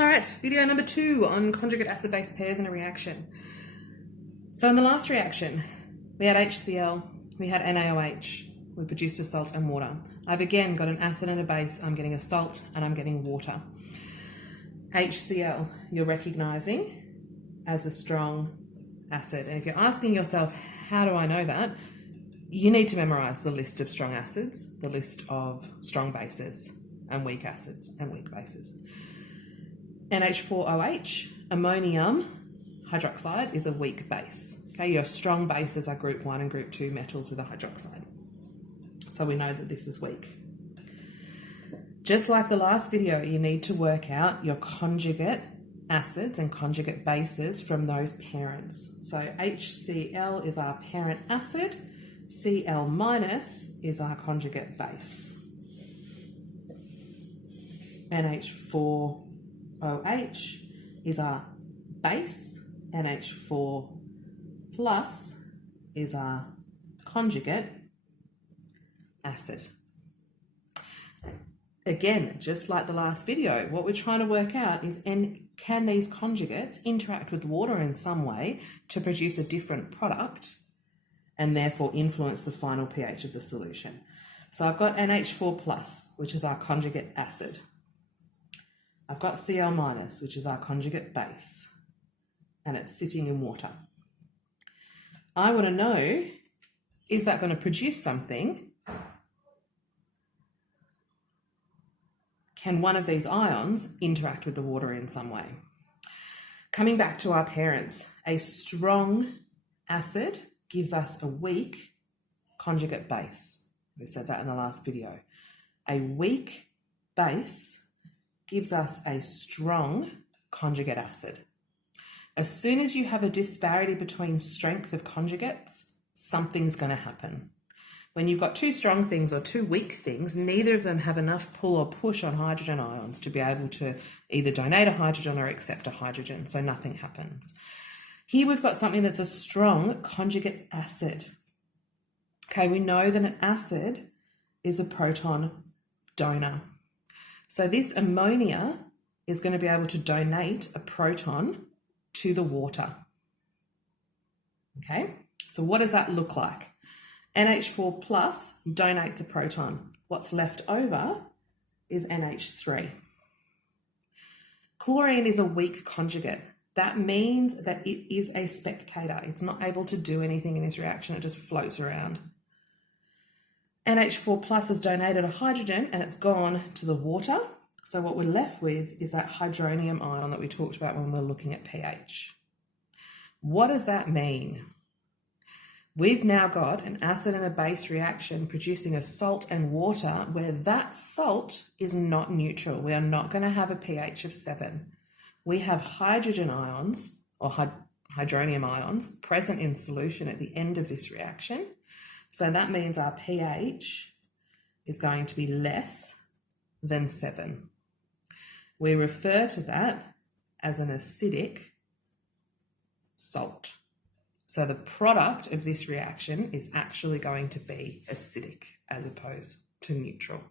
All right, video number 2 on conjugate acid-base pairs in a reaction. So in the last reaction, we had HCl, we had NaOH, we produced a salt and water. I've again got an acid and a base, I'm getting a salt and I'm getting water. HCl, you're recognising as a strong acid. And if you're asking yourself, how do I know that? You need to memorise the list of strong acids, the list of strong bases and weak acids and weak bases. NH4OH, ammonium hydroxide, is a weak base. Okay, your strong bases are group 1 and group 2 metals with a hydroxide. So we know that this is weak. Just like the last video, you need to work out your conjugate acids and conjugate bases from those parents. So HCl is our parent acid, Cl- is our conjugate base. NH4OH is our base, NH4 plus is our conjugate acid. Again, just like the last video, what we're trying to work out is, can these conjugates interact with water in some way to produce a different product and therefore influence the final pH of the solution? So I've got NH4 plus, which is our conjugate acid. I've got Cl minus, which is our conjugate base, and it's sitting in water. I want to know, is that going to produce something? Can one of these ions interact with the water in some way? Coming back to our parents, a strong acid gives us a weak conjugate base. We said that in the last video. A weak base gives us a strong conjugate acid. As soon as you have a disparity between strength of conjugates, something's going to happen. When you've got two strong things or two weak things, neither of them have enough pull or push on hydrogen ions to be able to either donate a hydrogen or accept a hydrogen, so nothing happens. Here we've got something that's a strong conjugate acid. Okay, we know that an acid is a proton donor. So this ammonia is going to be able to donate a proton to the water. Okay, so what does that look like? NH4 plus donates a proton. What's left over is NH3. Chlorine is a weak conjugate. That means that it is a spectator. It's not able to do anything in this reaction. It just floats around. NH4 plus has donated a hydrogen and it's gone to the water. So what we're left with is that hydronium ion that we talked about when we're looking at pH. What does that mean? We've now got an acid and a base reaction producing a salt and water where that salt is not neutral. We are not going to have a pH of 7. We have hydrogen ions or hydronium ions present in solution at the end of this reaction. So that means our pH is going to be less than 7. We refer to that as an acidic salt. So the product of this reaction is actually going to be acidic as opposed to neutral.